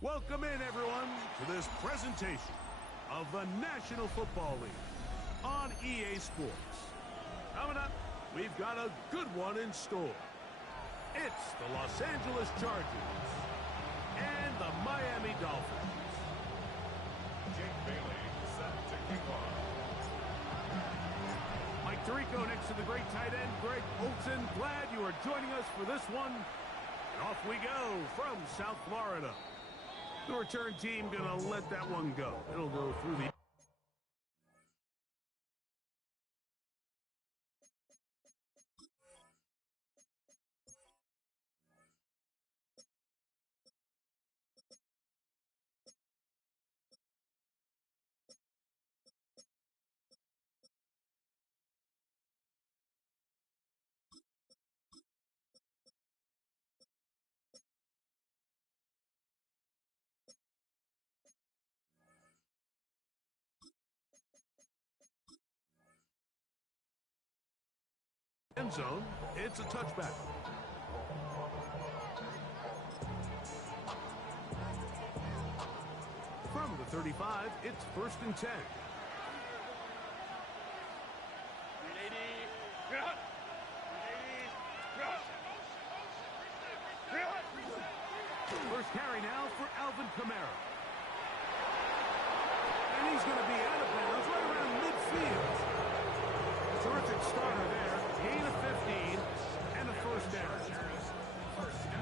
Welcome in, everyone, to this presentation of the National Football League on EA Sports. Coming up, we've got a good one in store. It's the Los Angeles Chargers and the Miami Dolphins. Jake Bailey set to kick off. Mike Tirico next to the great tight end, Greg Olsen. Glad you are joining us for this one. And off we go from South Florida. The return team going to let that one go. It'll go through the... end zone. It's a touchback. From the 35, it's 1st and 10. First carry now for Alvin Kamara. And he's going to be out of bounds right around midfield. Terrific starter there. Gain of 15 and a first down.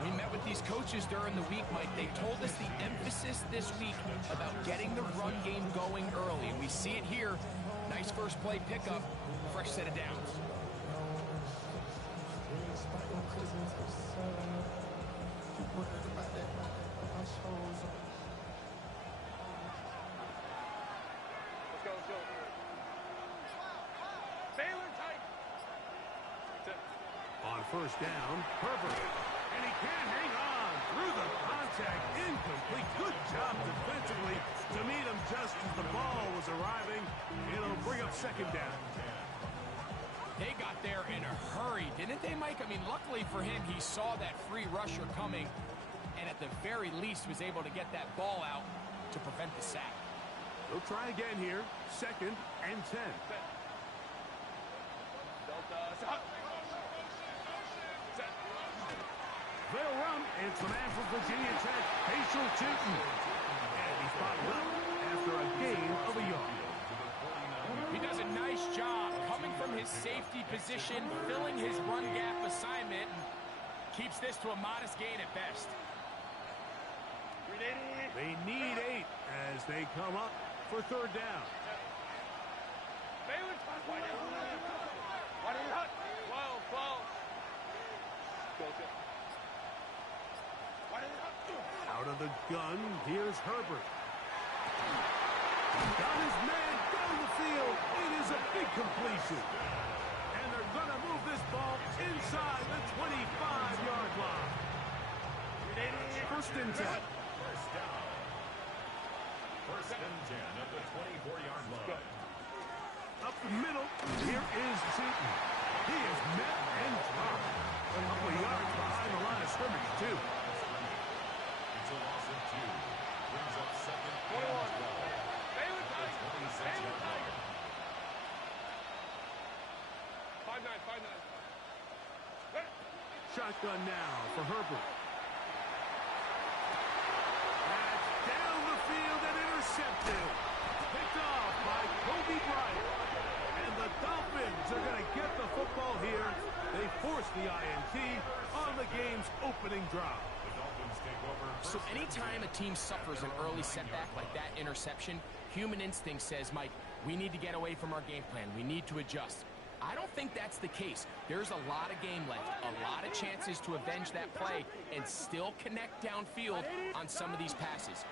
We met with these coaches during the week, Mike. They told us the emphasis this week about getting the run game going early. And we see it here. Nice first play pickup. Fresh set of downs. On first down, Herbert. And he can't hang on through the contact. Incomplete. Good job defensively to meet him just as the ball was arriving. It'll bring up second down. They got there in a hurry, didn't they, Mike? I mean, luckily for him, he saw that free rusher coming and at the very least was able to get that ball out to prevent the sack. They'll try again here. 2nd and 10. They'll run. It's the man from Virginia Tech, Facial Tootin. And he's bottled up after a gain of a yard. He does a nice job coming from his safety position, filling his run gap assignment, and keeps this to a modest gain at best. They need 8 as they come up for 3rd down. Out of the gun, here's Herbert. Got his man down the field. It is a big completion. And they're going to move this ball inside the 25-yard line. 1st and 10. First down. 1st and 10 at the 24-yard line. Up the middle, here is Tootin. He is met and dropped. A couple of yards behind the line of scrimmage, too. It's a loss of 2. Brings up 2nd and 12. Shotgun now for Herbert. That's down the field and intercepted. Picked off by Kobe Bryant. And the Dolphins are going to get the football here. They force the INT on the game's opening drive. The Dolphins take over. So anytime a team suffers an early setback like that interception, human instinct says, Mike, we need to get away from our game plan. We need to adjust. I don't think that's the case. There's a lot of game left, a lot of chances to avenge that play and still connect downfield on some of these passes.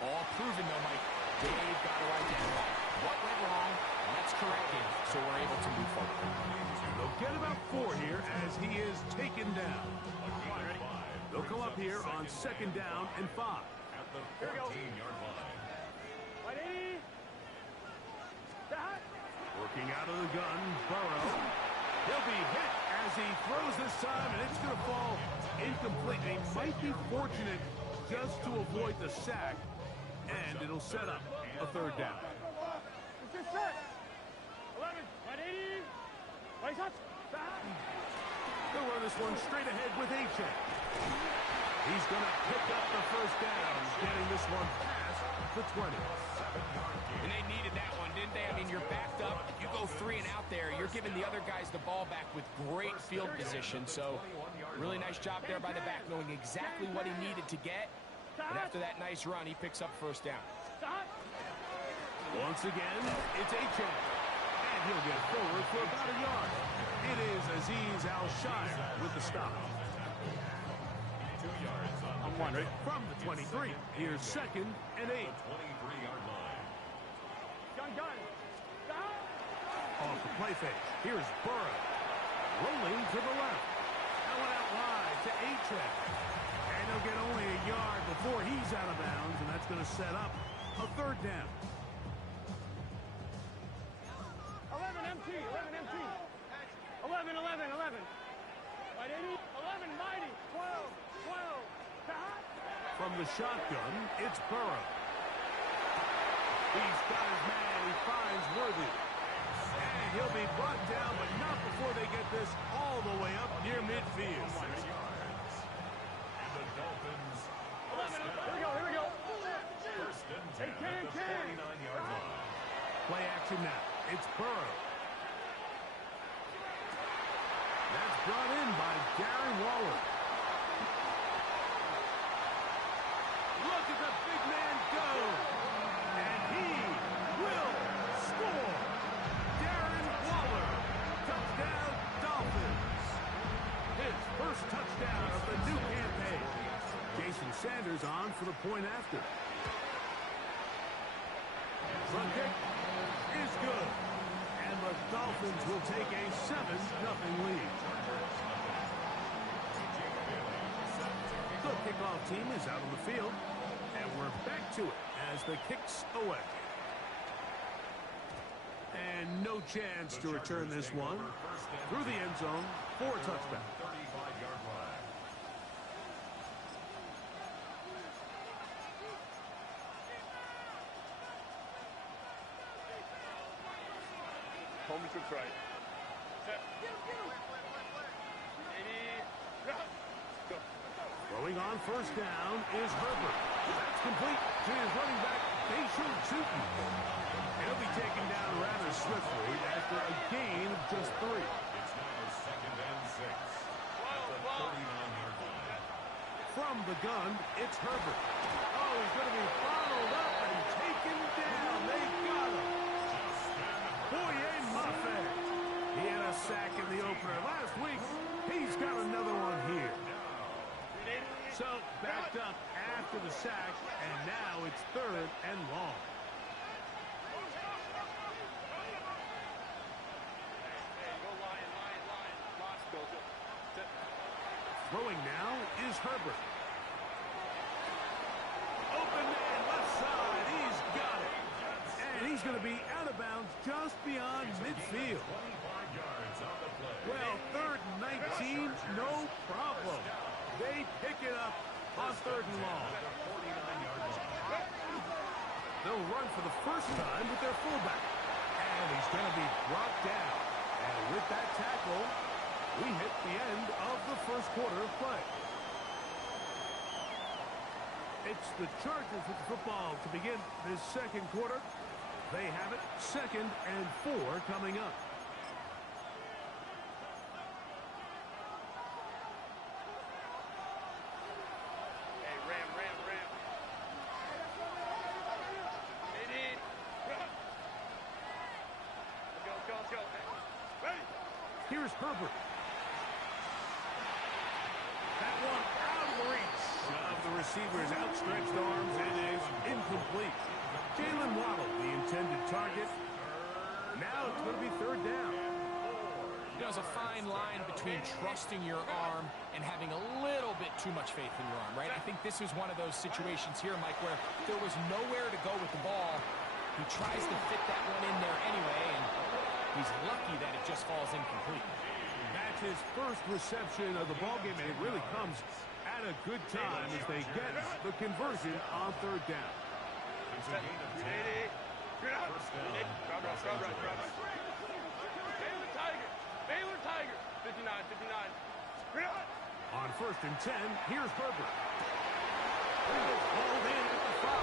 All proven, though, Mike, they've got to identify what went wrong, let's correct it, so we're able to move forward. They'll get about 4 here as he is taken down. They'll come up here on 2nd down and 5. At the 14-yard line. Working out of the gun, Burrow. He'll be hit as he throws this time, and it's going to fall incomplete. They might be fortunate just to avoid the sack, and it'll set up a third down. They'll run this one straight ahead with A-check. He's going to pick up the first down, getting this one past the 20. And they needed that one, didn't they? I mean, you're backed up. You go 3 and out there. You're giving the other guys the ball back with great field position. So really nice job there by the back, knowing exactly what he needed to get. And after that nice run, he picks up first down. Once again, it's A-check. And he'll get forward for about a yard. It is Azeez Al-Shire with the stop. 2 yards on I'm wondering from the 23. Here's 2nd and 8. 23-yard line. Off the play fake. Here's Burrow. Rolling to the left. That one out wide to A-check. And he'll get only a yard before he's out of bounds, and that's going to set up a third down. 11 MT. 11. 11. Right, 80. 11, mighty. 12. From the shotgun, it's Burrow. He's got his man. He finds Worthy. And he'll be brought down, but not before they get this all the way up near midfield. 6 yards. And the Dolphins. 11. Here we go. First and 10 at the 49-yard line. Play action now. It's Burrow. That's brought in by Darren Waller. Look at the big man go. And he will score. Darren Waller. Touchdown, Dolphins. His first touchdown of the new campaign. Jason Sanders on for the point after. Front kick is good. And the Dolphins will take a 7-0 lead. The kickoff team is out on the field. And we're back to it as the kick's away. And no chance to return this one through the end zone for a touchback. 35-yard line. Home to right. Throwing on first down is Herbert. That's complete to his running back, Bayshore Tootin. He'll be taken down rather swiftly after a gain of just 3. It's now 2nd and 6 at the 39-yard line. From the gun, it's Herbert. Oh, he's going to be bottled up and taken down. They got him. Boye Mafe. He had a sack in the opener last week. He's got another one here. So, backed up after the sack, and now it's 3rd and long. Throwing now is Herbert. Open man, left side, he's got it. And he's going to be out of bounds just beyond midfield. 25 yards on the play. Well, 3rd and 19, no problem. They pick it up on 3rd and long. They'll run for the first time with their fullback. And he's going to be brought down. And with that tackle, we hit the end of the first quarter of play. It's the Chargers with the football to begin this second quarter. They have it 2nd and 4 coming up. Here's Herbert. That one out of the reach of the receiver's outstretched arms. It is incomplete. Jalen Waddle, the intended target. Now it's going to be 3rd down. There's a fine line between trusting your arm and having a little bit too much faith in your arm, right? I think this is one of those situations here, Mike, where there was nowhere to go with the ball. He tries to fit that one in there anyway, and he's lucky that it just falls incomplete. That's his first reception of the ballgame, and it really comes at had a good time as they get the conversion on third down. It's a gain of 10. First down. Baylor Tiger. 59. On first and 10, here's Herbert. Balled in at the 5.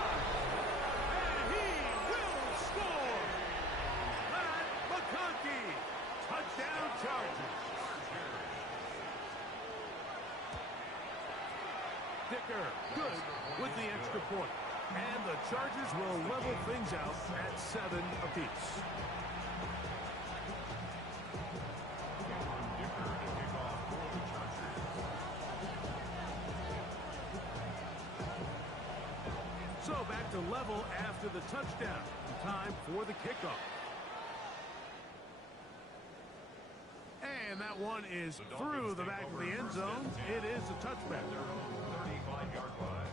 And he will score! Matt McConkey. Touchdown Chargers. Dicker, good with the extra point. And the Chargers will level things out at 7 apiece. So back to level after the touchdown. Time for the kickoff. And that one is through the back of the end zone. It is a touchback. 35-yard line.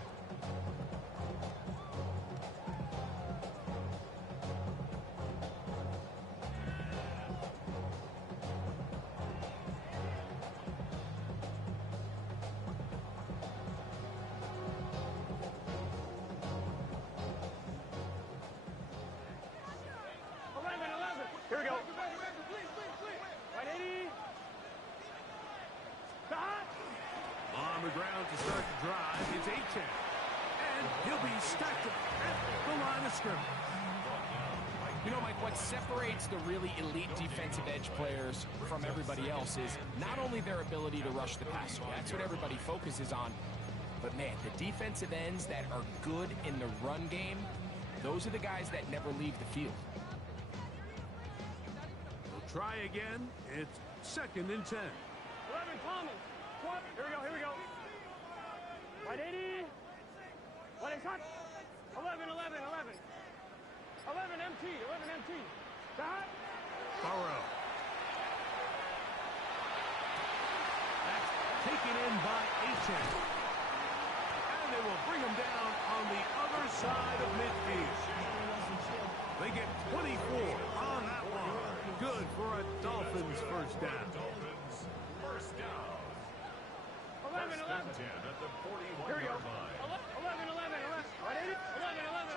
Here we go. Right 80. Stop. On the ground to start the drive, it's Achane. And he'll be stacked at the line of scrimmage. You know, Mike, what separates the really elite defensive edge players from everybody else is not only their ability to rush the passer. That's what everybody focuses on. But, man, the defensive ends that are good in the run game, those are the guys that never leave the field. Try again. It's second and 10. 11 Thomas. Here we go. Right 80. Right cut. 11. 11 MT. Stop. Burrow. That's taken in by Achane. And they will bring him down on the other side of midfield. They get 24 on that one. Good for a Dolphins first down. Dolphins first down. 11. At the 41-yard Here we go. line. 11. Right 80. 11.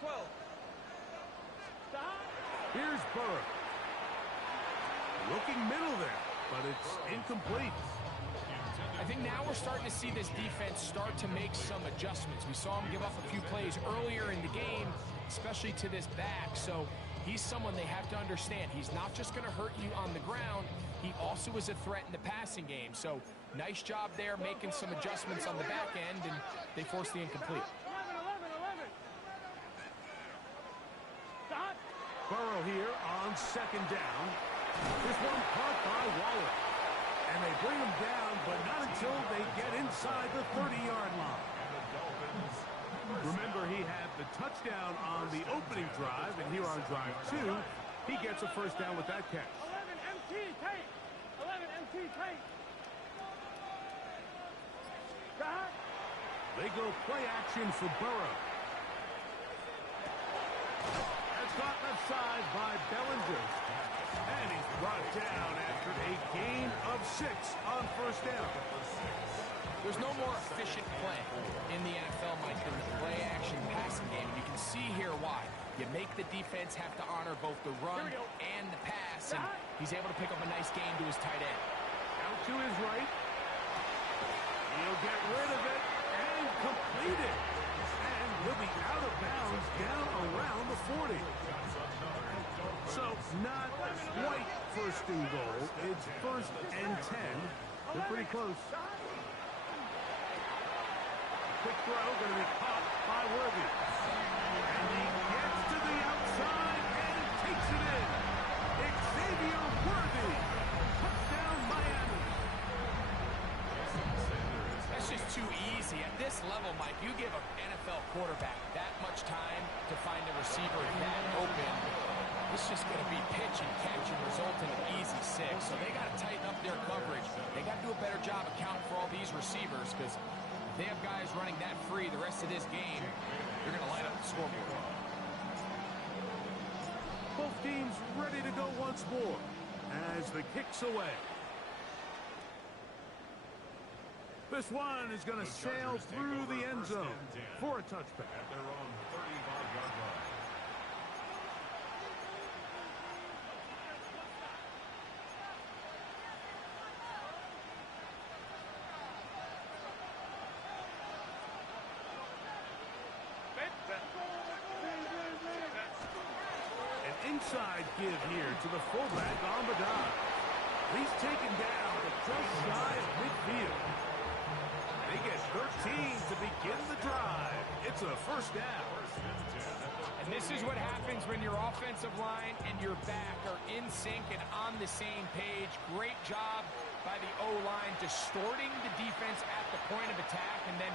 12. Stop. Here's Burrow. Looking middle there, but it's incomplete. I think now we're starting to see this defense start to make some adjustments. We saw him give up a few plays earlier in the game, especially to this back. So he's someone they have to understand. He's not just going to hurt you on the ground. He also is a threat in the passing game. So nice job there making some adjustments on the back end, and they forced the incomplete. 11. Stop. Burrow here on second down. This one caught by Waller. And they bring him down, but not until they get inside the 30-yard line. Remember, he had the touchdown on the opening drive, and here on drive 2, he gets a first down with that catch. 11 MT Tate. Stop. They go play action for Burrow. That's caught left side by Bellinger. And he's brought down after a gain of 6 on first down. There's no more efficient play in the NFL, Mike, than the play-action passing game. You can see here why. You make the defense have to honor both the run and the pass, and he's able to pick up a nice gain to his tight end. Out to his right. He'll get rid of it and complete it. And he'll be out of bounds down around the 40. So not quite first and goal. It's first and 10. They're pretty close. Quick throw going to be caught by Worthy. And he gets to the outside and takes it in. Xavier Worthy. Touchdown Miami. That's just too easy. At this level, Mike, you give an NFL quarterback that much time to find a receiver that open, it's just going to be pitch and catch and result in an easy 6. So they got to tighten up their coverage. They got to do a better job accounting for all these receivers, because if they have guys running that free the rest of this game, they're going to light up the scoreboard. Both teams ready to go once more as the kick's away. This one is going to sail through the end zone for a touchback. At their own 35-yard line. An inside give here to the fullback on the dive. He's taken down to just shy of midfield. They get 13 to begin the drive. It's a first down. And this is what happens when your offensive line and your back are in sync and on the same page. Great job by the O-line distorting the defense at the point of attack, and then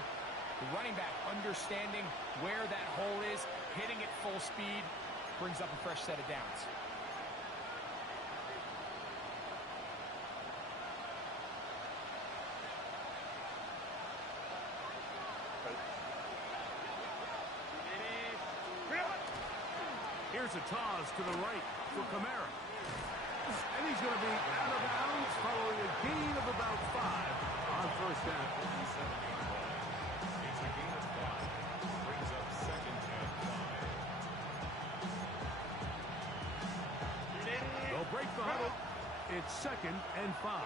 the running back understanding where that hole is, hitting it full speed, brings up a fresh set of downs. Here's a toss to the right for Kamara. And he's going to be out of bounds following a gain of about 5 on first down. It's a gain of 5. Brings up second and 5. They'll break the huddle. It's second and 5.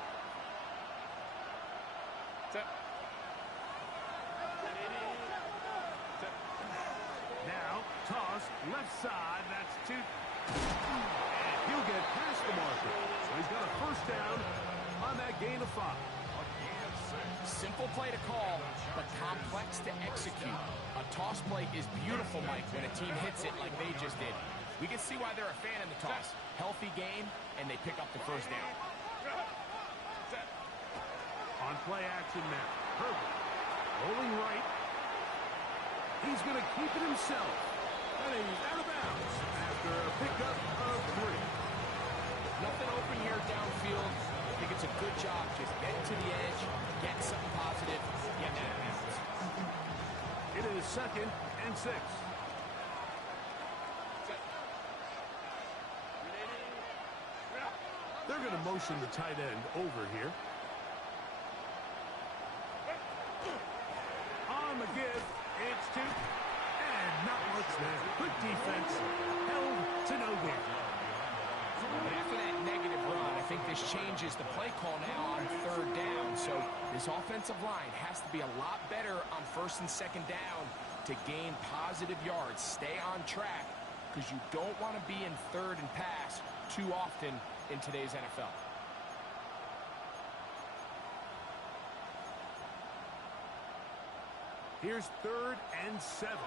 Now, toss, left side, that's 2. And he'll get past the marker. So he's got a first down on that gain of 5. A gain of 6. Simple play to call, but complex to execute. A toss play is beautiful, Mike, when a team hits it like they just did. We can see why they're a fan in the toss. Healthy game, and they pick up the first down. On play action now. Herbert rolling right. He's going to keep it himself. And he's out of bounds after a pickup of 3. Nothing open here downfield. I think it's a good job just getting to the edge, getting something positive, getting out of bounds. It is second and 6. They're going to motion the tight end over here. On the give, it's 2. And not much there. Good defense. Held to no gain. But after that negative run, I think this changes the play call now on third down. So this offensive line has to be a lot better on first and second down to gain positive yards. Stay on track, because you don't want to be in third and pass too often in today's NFL. Here's third and 7.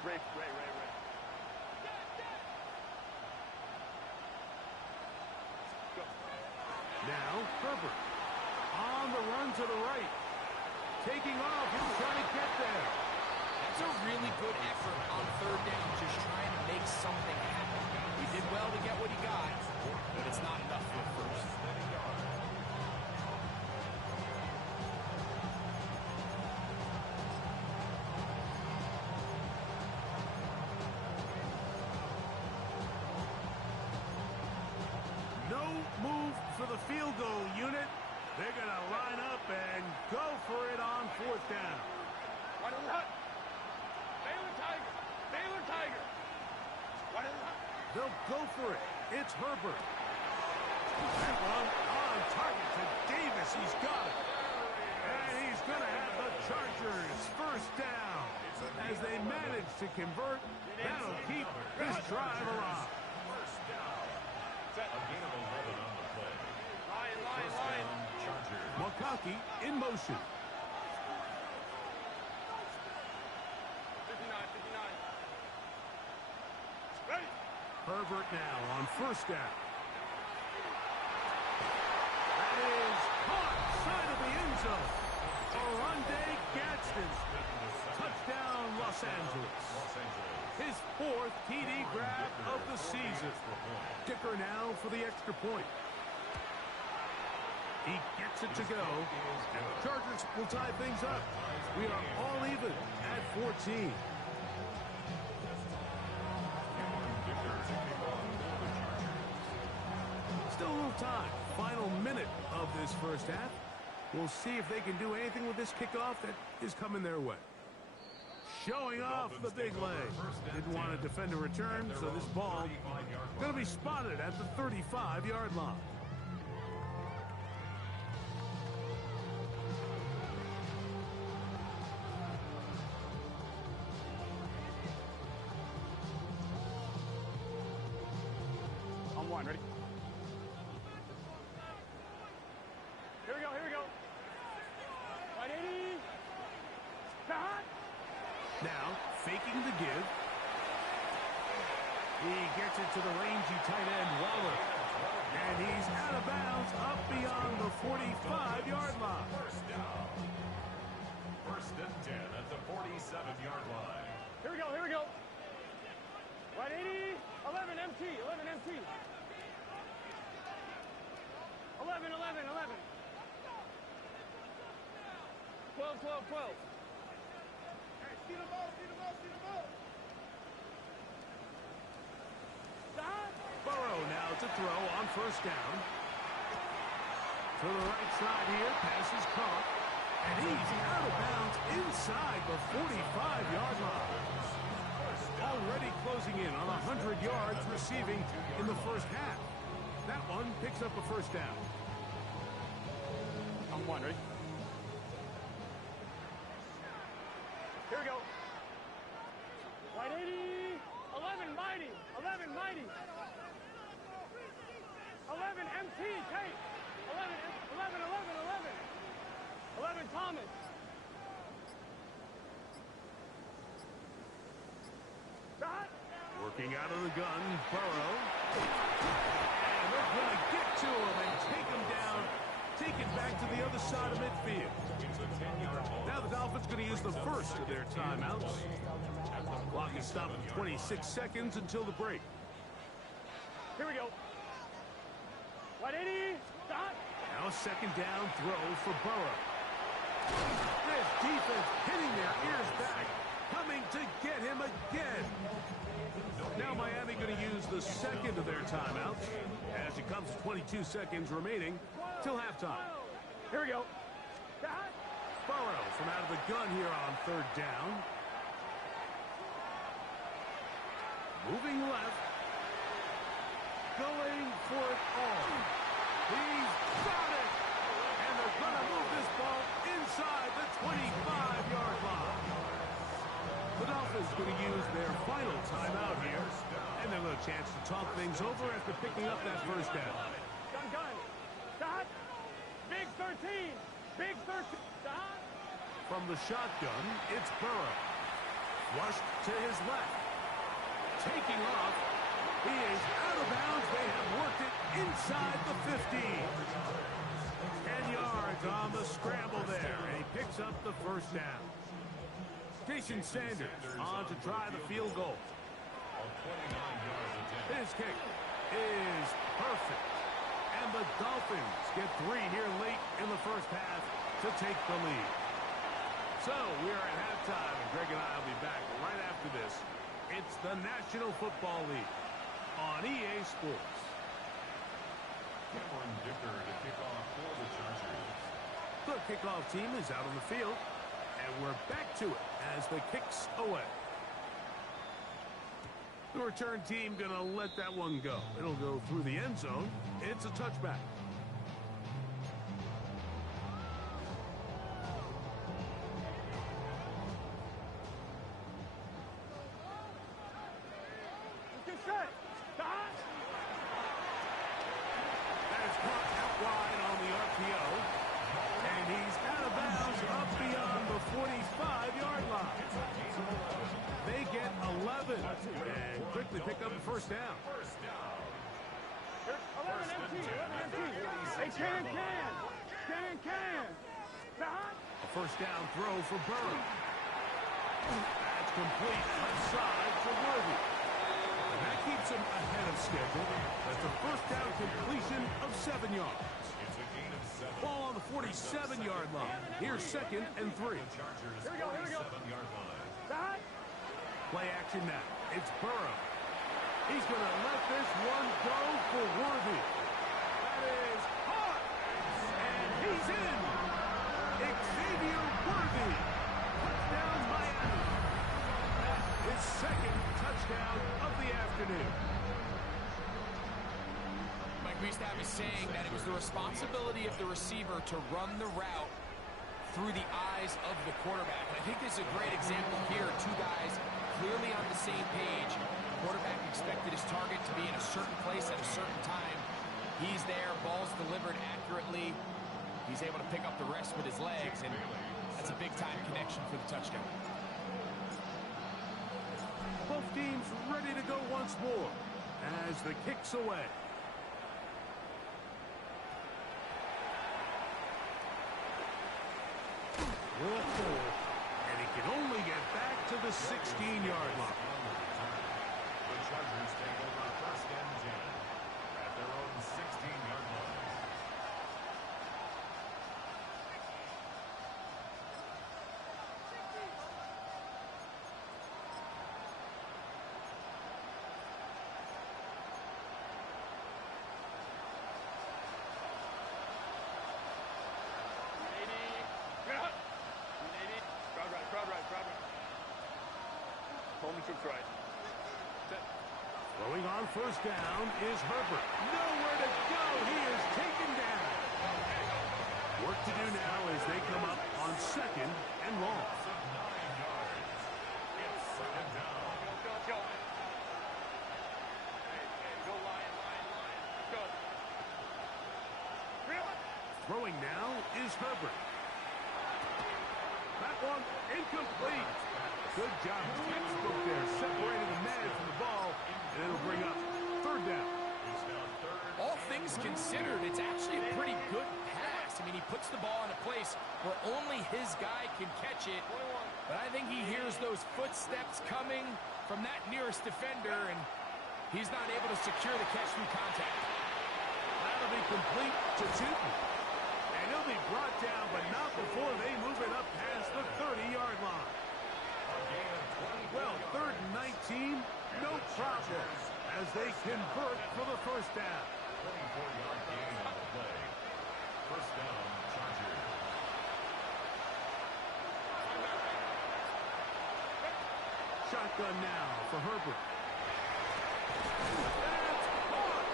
Ray. Now, Herbert on the run to the right. Taking off, he'll try to get there. That's a really good effort on third down, just trying to make something happen. He did well to get what he got, but it's not enough for a first. No move for the field goal unit. They're going to line up and go for it on fourth down. Run and run. Baylor Tiger. Run and run. They'll go for it. It's Herbert. That one on target to Davis. He's got it. And he's going to have the Chargers first down. As they manage to convert, that'll keep this drive alive. First down. A gain of 11 on the play. Line. Chargers. McConkey in motion. 59. Ready. Herbert now on first down. That is caught side of the end zone. Oronde Gadsden. Touchdown, Los Angeles. His 4th TD grab of the season. Kicker now for the extra point. He gets it to go, and the Chargers will tie things up. We are all even at 14. final time, final minute of this first half. We'll see if they can do anything with this kickoff that is coming their way. Showing off the big leg. Didn't want to defend a return, so this ball going to be spotted at the 35-yard line. On one, ready? Here we go, here we go. Right, 80. Cut. Now, faking the give. He gets it to the rangy tight end, Waller. And he's out of bounds up beyond the 45-yard line. First down. First and 10 at the 47-yard line. Here we go, here we go. Right, 80. 11 MT, 11 MT. 11, 11, 11. 12, 12, 12. See the ball, see the ball, see the ball. Stop. Burrow now to throw on first down. To the right side here, passes caught. And he's out of bounds inside the 45-yard line. Already closing in on 100 yards receiving in the first half. That one picks up a first down. On one, ready? Here we go. Right, 80. 11 mighty. 11 mighty. 11 MT. Tate. 11, 11, 11, 11. 11 Thomas. Stop. Working out of the gun, Burrow. And they're going to get to him and take him down. Take it back to the other side of midfield. Now the Dolphins going to use the first of their timeouts. Clock is stopped at 26 seconds until the break. Here we go. 180. Stop. Now a second down throw for Burrow. This defense hitting their ears back, coming to get him again. Now Miami going to use the second of their timeouts as it comes to 22 seconds remaining till halftime. Here we go. Stop. Burrow from out of the gun here on third down. Moving left. Going for it all. He's got it! And they're going to move this ball inside the 25-yard line. The Dolphins going to use their final timeout here. And they'll have a chance to talk things over after picking up that first down. Gun, gun. Stop. Big 13. Big 13. Stop. From the shotgun, it's Burrow. Flushed to his left. Taking off. He is out of bounds. They have worked it inside the 50. 10 yards on the scramble there. And he picks up the first down. Jason Sanders on to try the field goal. His kick is perfect. And the Dolphins get 3 here late in the first half to take the lead. So we are at halftime, and Greg and I will be back right after this. It's the National Football League on EA Sports. Cameron Dicker to kick off for the Chargers. The kickoff team is out on the field, and we're back to it as the kick's away. The return team going to let that one go. It'll go through the end zone. It's a touchback. Get set. Stop. That is caught out wide on the RPO. And he's out of bounds up beyond the 45-yard line. They get 11 and quickly pick up the first down. 11 MT. 11 MT. Hey, can. Stop. A first down throw for Burrow. That's complete outside for Worthy. And that keeps him ahead of schedule. That's a first down completion of 7 yards. Ball on the 47-yard line. Here's second and 3. Here we go. Stop. Play action now. It's Burrow. He's going to let this one go for Worthy. That is hot. And he's in. Xavier Worthy. Touchdown, Miami. His second touchdown of the afternoon. Mike, we used to have a saying that it was the responsibility of the receiver to run the route through the eyes of the quarterback. And I think this is a great example here. Two guys clearly on the same page. The quarterback expected his target to be in a certain place at a certain time. He's there, ball's delivered accurately. He's able to pick up the rest with his legs, and that's a big-time connection for the touchdown. Both teams ready to go once more as the kick's away. And he can only get back to the 16-yard line. The Chargers take over first and 10 at their own 16-yard line. Right. Throwing on first down is Herbert. Nowhere to go. He is taken down. Work to do now as they come up on second and long. 9 yards. It's second down. Go. Hey, go Lion. Let's go. Throwing now is Herbert. That one incomplete. Good job. Textbook there. Separating the man from the ball, and it'll bring up third down. All things considered, it's actually a pretty good pass. I mean, he puts the ball in a place where only his guy can catch it. But I think he hears those footsteps coming from that nearest defender, and he's not able to secure the catch through contact. That'll be complete to Tootin. And he'll be brought down, but not before they move it up past the 30-yard line. Well, third and 19, no problem, as they convert for the first down. 24-yard gain on the play. First down, Chargers. Shotgun now for Herbert. That's caught.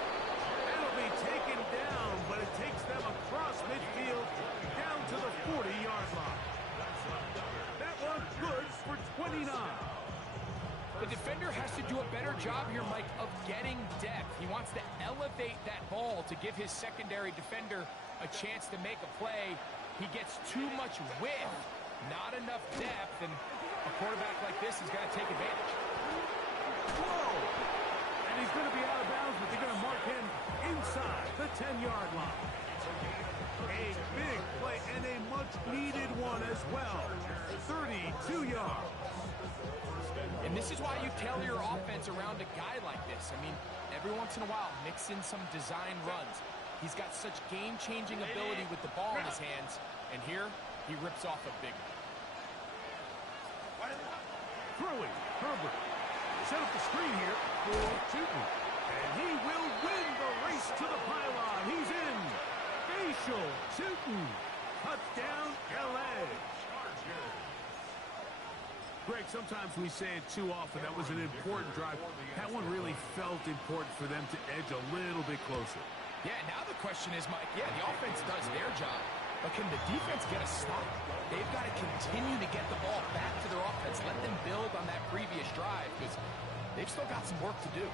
That'll be taken down, but it takes them across midfield down to the 40-yard line. That one's good for 29. The defender has to do a better job here, Mike, of getting depth. He wants to elevate that ball to give his secondary defender a chance to make a play. He gets too much width, not enough depth, and a quarterback like this is going to take advantage. Whoa! And he's going to be out of bounds, but they're going to mark him inside the 10-yard line. A big play and a much-needed one as well. 32 yards. And this is why you tailor your offense around a guy like this. I mean, every once in a while, mix in some design runs. He's got such game-changing ability with the ball in his hands. And here, he rips off a big one. Throwing, Herbert. Set up the screen here for Tootin. And he will win the race to the pylon. He's in. Facial Tootin. Touchdown, L.A. Greg, sometimes we say it too often. That was an important drive. That one really felt important for them to edge a little bit closer. Yeah, now the question is, Mike, the offense does their job, but can the defense get a stop? They've got to continue to get the ball back to their offense. Let them build on that previous drive, because they've still got some work to do.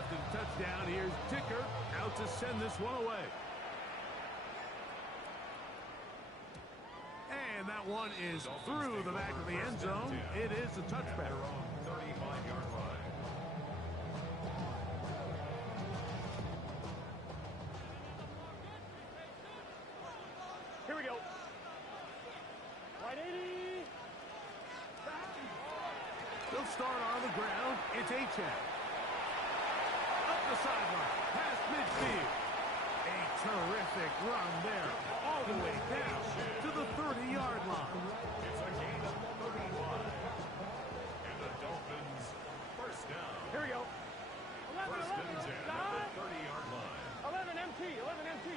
After the touchdown, here's Dicker out to send this one away. And that one is through the back of the end zone. It is a touchback. 35-yard line. Here we go. 180. They'll start on the ground. It's Achane. Up the sideline, past midfield. A terrific run there, all the way down to the 30-yard line. It's a gain of 31. And the Dolphins first down. Here we go. 11, First and 10 at the 30-yard line. 11 MT, 11 MT.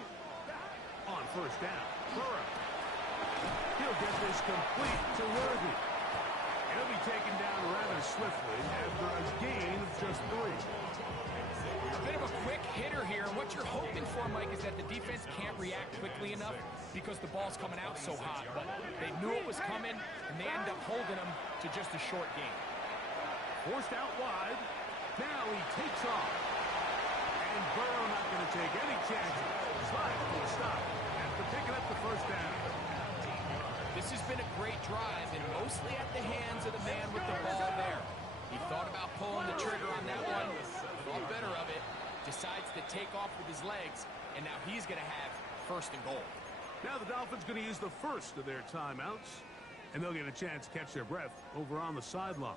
On first down, Burrow. He'll get this complete to Worthy. He'll be taken down rather swiftly after a gain of just 3. A bit of a quick hitter here, and what you're hoping for, Mike, is that the defense can't react quickly enough because the ball's coming out so hot. But they knew it was coming, and they end up holding them to just a short gain. Forced out wide. Now he takes off. And Burrow not going to take any chances. Slide to a stop after picking up the first down. This has been a great drive, and mostly at the hands of the man with the ball there. He thought about pulling the trigger on that one, thought better of it, decides to take off with his legs, and now he's going to have first and goal. Now the Dolphins going to use the first of their timeouts, and they'll get a chance to catch their breath over on the sideline.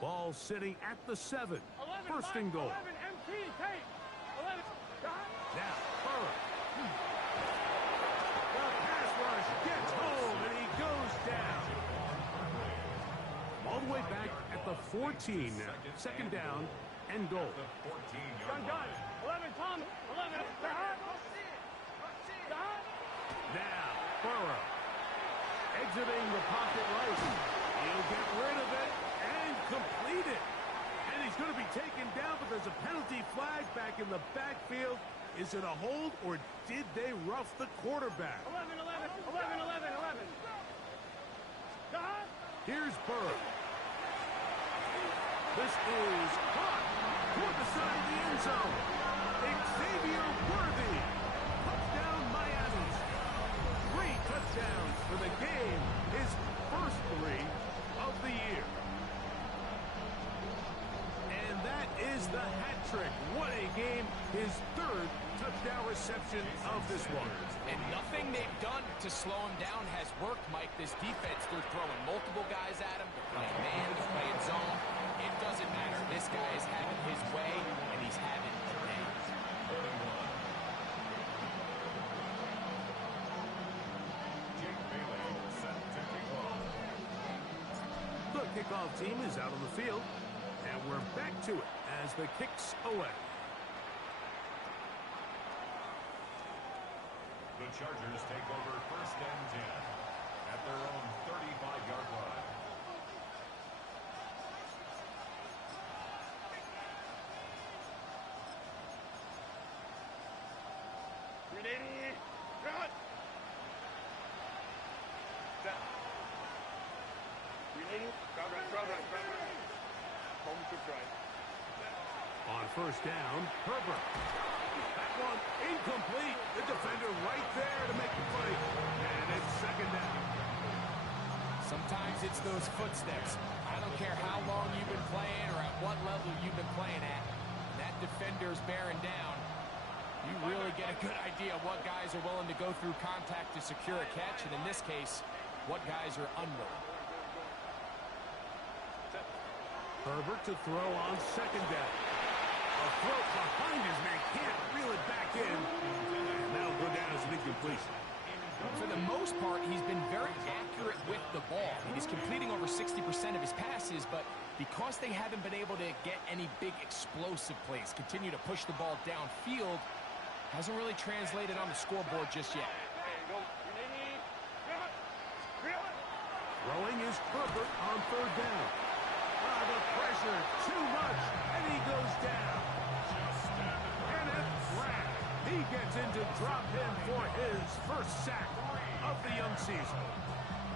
Ball sitting at the 7. First and goal. 11 MT, take. 11. Now, Burrow. The pass rush gets home, and he goes down. All the way back at the 14 now. Second down and goal. The 14-yard Gun. line. 11 Tom. 11. Now, Burrow. Exiting the pocket right. He'll get rid of it and complete it. And he's going to be taken down, but there's a penalty flag back in the backfield. Is it a hold, or did they rough the quarterback? 11. Here's Burrow. This is caught toward the side of the end zone. Xavier Worthy. Touchdown, Miami. 3 touchdowns for the game. His first 3 of the year. And that is the hat trick. What a game. His 3rd touchdown reception of this one. And nothing they've done to slow him down has worked, Mike. This defense, they're throwing multiple guys at him. They're playing man, they're playing zone. It doesn't matter. This guy is having his way, and he's having a day. Jake Bailey set to kick off. The kickoff team is out on the field, and we're back to it as the kick's away. The Chargers take over first and 10 at their own 35-yard line. Ready. Cut. Ready. Right. Home to try. On first down, Herbert. That one incomplete. The defender right there to make the play. And it's second down. Sometimes it's those footsteps. I don't care how long you've been playing or at what level you've been playing at. That defender's bearing down. You really get a good idea of what guys are willing to go through contact to secure a catch, and in this case, what guys are unwilling. Herbert to throw on second down. A throw behind his man, can't reel it back in. And that'll go down as an incompletion. For the most part, he's been very accurate with the ball. He's completing over 60% of his passes, but because they haven't been able to get any big explosive plays, continue to push the ball downfield, hasn't really translated on the scoreboard just yet. Throwing is Herbert on third down. The pressure, too much, and he goes down. And it's flat. He gets into drop him for his first sack of the young season.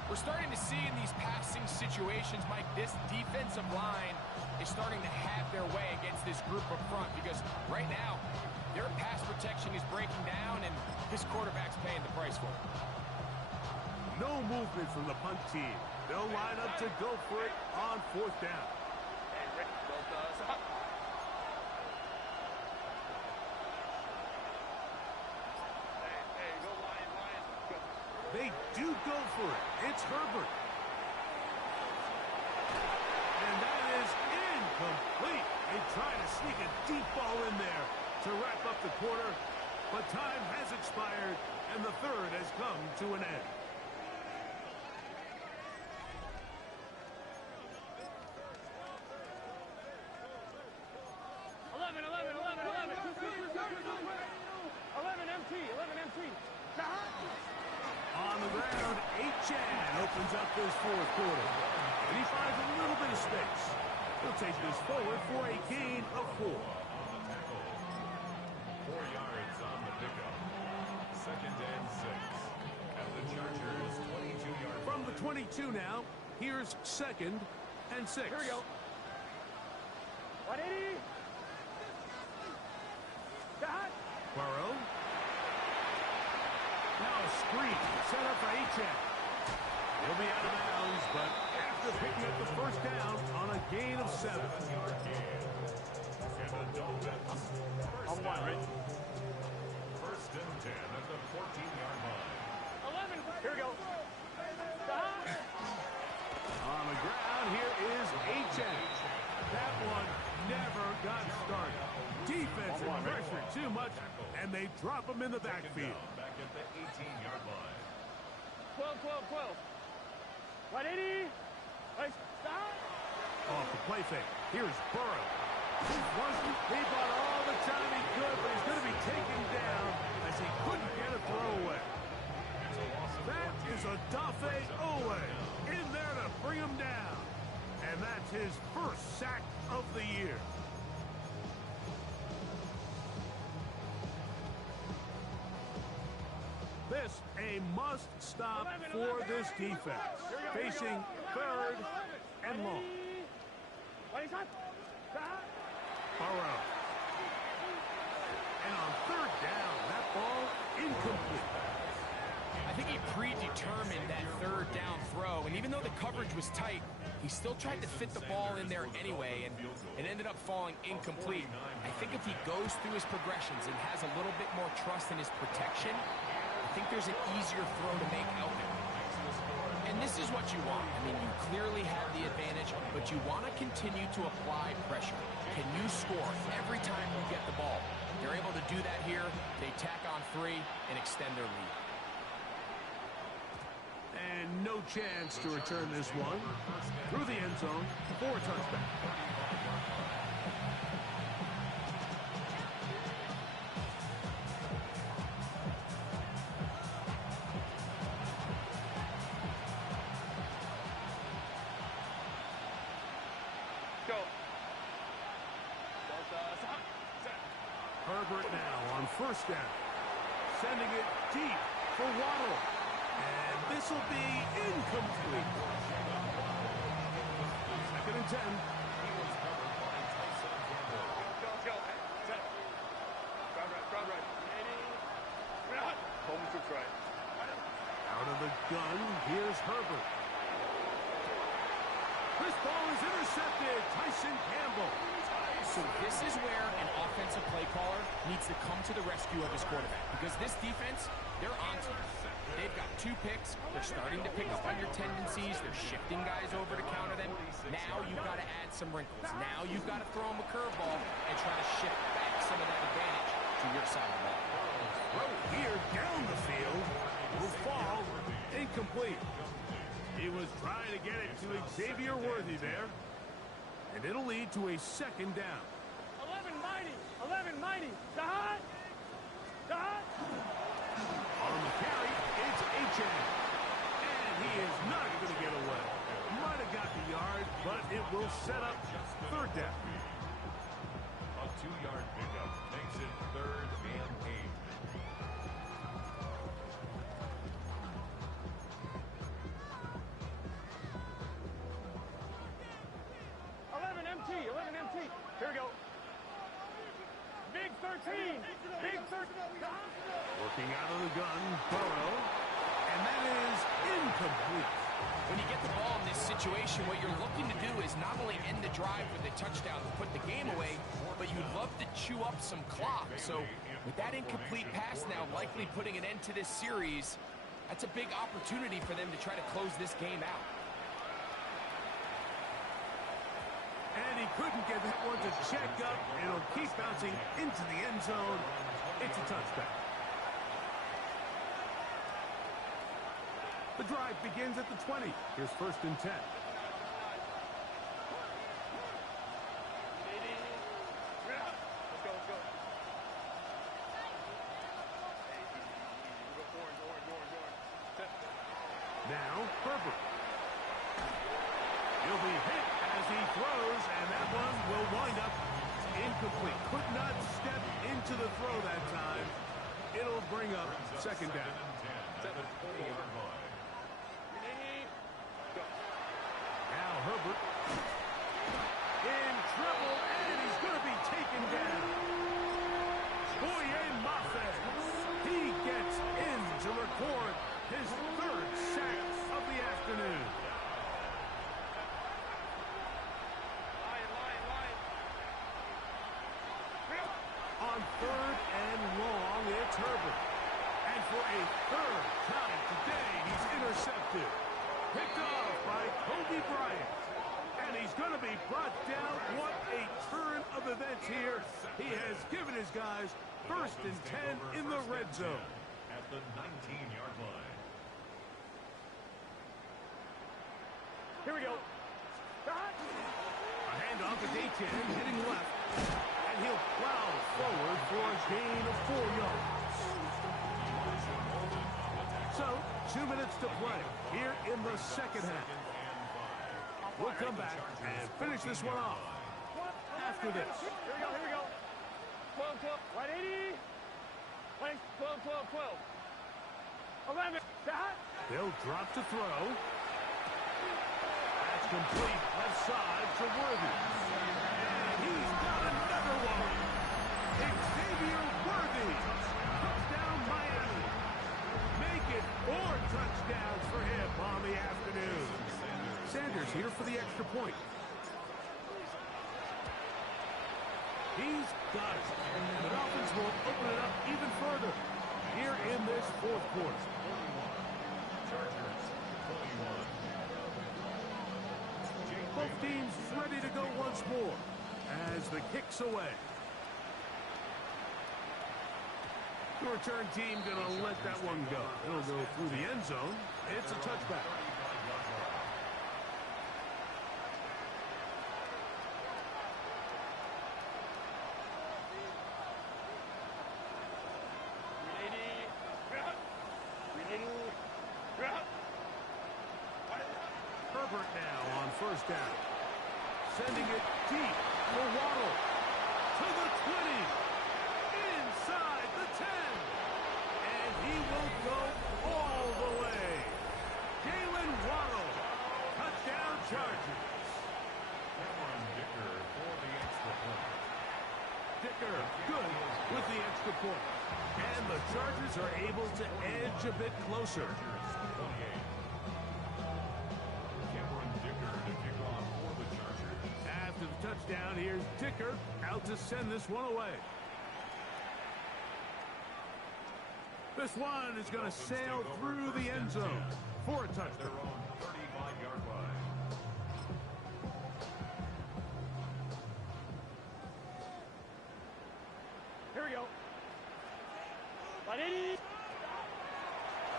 We're starting to see in these passing situations, Mike, this defensive line is starting to have their way against this group up front because right now, their pass protection is breaking down, and this quarterback's paying the price for it. No movement from the punt team. They'll line up to go for it on fourth down. They do go for it. It's Herbert. And that is incomplete. A trying to sneak a deep ball in there to wrap up the quarter, but time has expired, and the third has come to an end. On the ground, Chan opens up this fourth quarter, and he finds a little bit of space. He'll take this forward for a gain of 4. 4 yards on the pickup. 2nd and 6. And the Chargers 22 yards. From the 22 now, here's 2nd and 6. Here we go. 180. Got. Burrow. Now a screen set up for Chan. He'll be out of bounds, but after picking up the first down on a gain of 7. And the Dolphins. On one, right? 1st and 10 at the 14-yard line. 11. Here we go. Got. On the ground, here is Chan. That one never got started. Defense and pressure too much, and they drop him in the backfield. Back at the 18-yard line. 12. 180. Stop. Off the play fake. Here's Burrow. He bought all the time he could, but he's going to be taken down as he couldn't get a throw away. That is a Dafe Owe in there to bring him down. And that's his first sack of the year. This a must-stop for this defense. Facing 3rd and long. Burrow. And on 3rd down, that ball incomplete. I think he predetermined that 3rd down throw, and even though the coverage was tight, he still tried to fit the ball in there anyway, and it ended up falling incomplete. I think if he goes through his progressions and has a little bit more trust in his protection, I think there's an easier throw to make out there. And this is what you want. I mean, you clearly have the advantage, but you want to continue to apply pressure. Can you score every time you get the ball? They're able to do that here. They tack on 3 and extend their lead. And no chance to return this one through the end zone for a touchdown. Go. Herbert now on 1st down. Sending it deep for Waddle. And this will be incomplete. 2nd and 10. Go. Set. Ground right. 80. Home to try. Out of the gun, here's Herbert. This ball is intercepted. Tyson Campbell. So this is where an offensive play caller needs to come to the rescue of his quarterback, because this defense, they're on to you. They've got 2 picks. They're starting to pick up on your tendencies. They're shifting guys over to counter them. Now you've got to add some wrinkles. Now you've got to throw them a curveball and try to shift back some of that advantage to your side of the ball. Throw here down the field will fall incomplete. He was trying to get it to Xavier Worthy there. And it'll lead to a 2nd down. 11 mighty. Dot. On the carry, it's Chan. And he is not going to get away. Might have got the yard, but it will set up 3rd down. A 2-yard pickup makes it 3rd and 8. Here we go. Big 13. Working out of the gun, Burrow. And that is incomplete. When you get the ball in this situation, what you're looking to do is not only end the drive with a touchdown to put the game away, but you'd love to chew up some clock. So with that incomplete pass now likely putting an end to this series, that's a big opportunity for them to try to close this game out. And he he couldn't get that one to check up. It'll keep bouncing into the end zone. It's a touchback. The drive begins at the 20. Here's 1st and 10. Now, Herbert. He'll be hit as he throws, and that one will wind up incomplete. Could not step into the throw that time. It'll bring up 2nd down. Now Herbert in trouble, and he's going to be taken down. Boye Mafe. He gets in to record his 3rd sack of the afternoon. On 3rd and long, it's Herbert. And for a 3rd time today, he's intercepted. Picked off by Kobe Bryant. And he's going to be brought down. What a turn of events here. He has given his guys 1st and 10 in the red zone. At the 19-yard line. Here we go. A handoff to Dayton, heading left. And he'll plow forward for a gain of 4 yards. So, 2 minutes to play here in the 2nd half. We'll come back and finish this one off after this. Here we go. 12, 12, right 80. 12, 12, 12. 11. They'll drop to throw. That's complete left side to Worthy. And he's got another one. Xavier Worthy. Touchdown Miami. Make it 4 touchdowns for him on the afternoon. Sanders here for the extra point. He's got it. The Dolphins will open it up even further here in this 4th quarter. Both teams ready to go once more as the kick's away. The return team gonna let that one go. It'll go through the end zone. It's a touchback. Herbert now on 1st down. Sending it deep for Waddle. To the 20. Inside the 10. And he will go all the way. Jalen Waddle. Touchdown Chargers. Dicker for the extra point. Dicker good with the extra point. And the Chargers are able to edge a bit closer. After the touchdown, here's Dicker out to send this one away. This one is going to sail through the end zone for a touchdown. 35-yard line. Here we go. 180.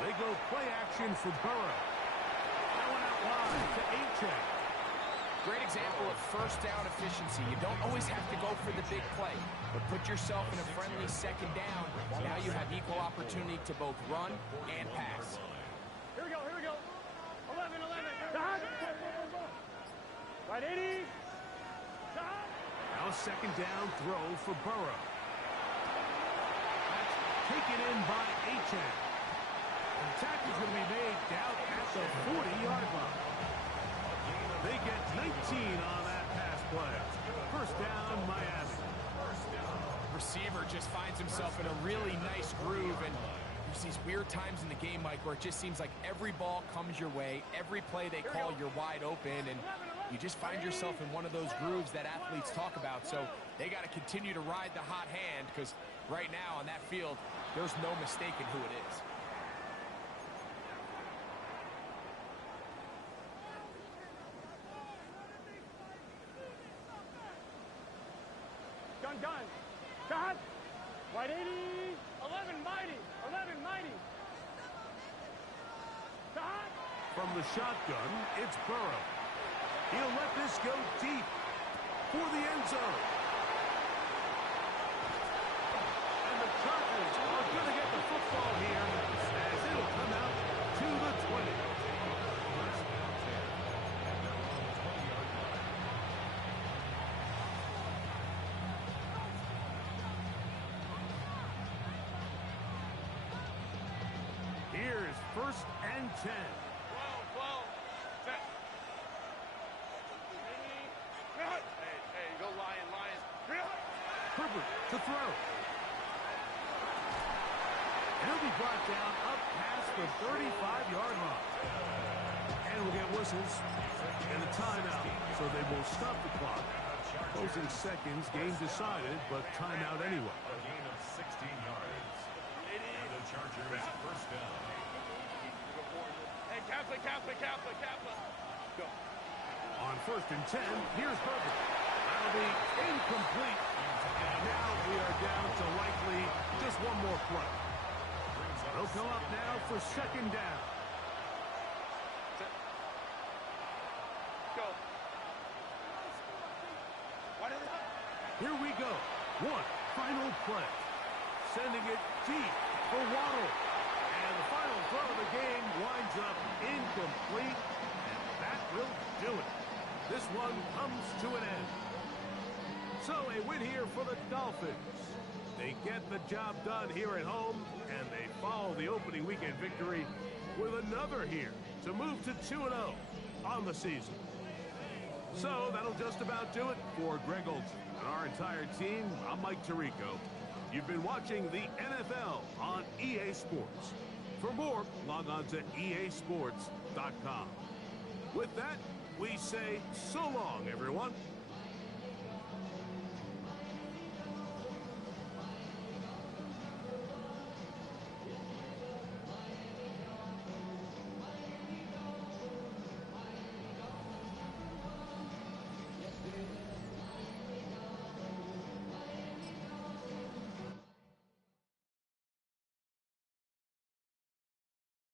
They go play action for Burrow. That one out wide to Achane. Great example of 1st down efficiency. You don't always have to go for the big play, but put yourself in a friendly 2nd down. Now you have equal opportunity to both run and pass. Here we go. 11. Right 80. Now 2nd down throw for Burrow. That's taken in by Achane. The tackle's going to be made down at the 40-yard line. They get 19 on that pass play. 1st down, Miami. Receiver just finds himself in a really nice groove, and there's these weird times in the game, Mike, where it just seems like every ball comes your way, every play they call, you're wide open, and you just find yourself in one of those grooves that athletes talk about. So they got to continue to ride the hot hand, because right now on that field, there's no mistaking who it is. I'm done. Cut. White 80. 11 mighty. 11 mighty. Cut. From the shotgun, it's Burrow. He'll let this go deep for the end zone. And the Chargers are going to get the football here as it'll come out to the 20. Here's 1st and 10. Whoa. Set. Hey, go Lions. Herbert to throw. And he'll be brought down up past the 35-yard line. And we'll get whistles and a timeout, so they will stop the clock. Closing seconds, game decided, but timeout anyway. A gain of 16 yards. And the Chargers first down. Hey, Kappa. Go. On 1st and 10, here's Herbert. That'll be incomplete. And now we are down to likely just one more play. They'll come up now for 2nd down. Go. Here we go. One final play. Sending it deep for Waddle. And the final throw of the game winds up incomplete. And that will do it. This one comes to an end. So a win here for the Dolphins. They get the job done here at home, and they follow the opening weekend victory with another here to move to 2-0 on the season. So that'll just about do it for Greg Olson and our entire team. I'm Mike Tirico. You've been watching the NFL on EA Sports. For more, log on to easports.com. With that, we say so long, everyone.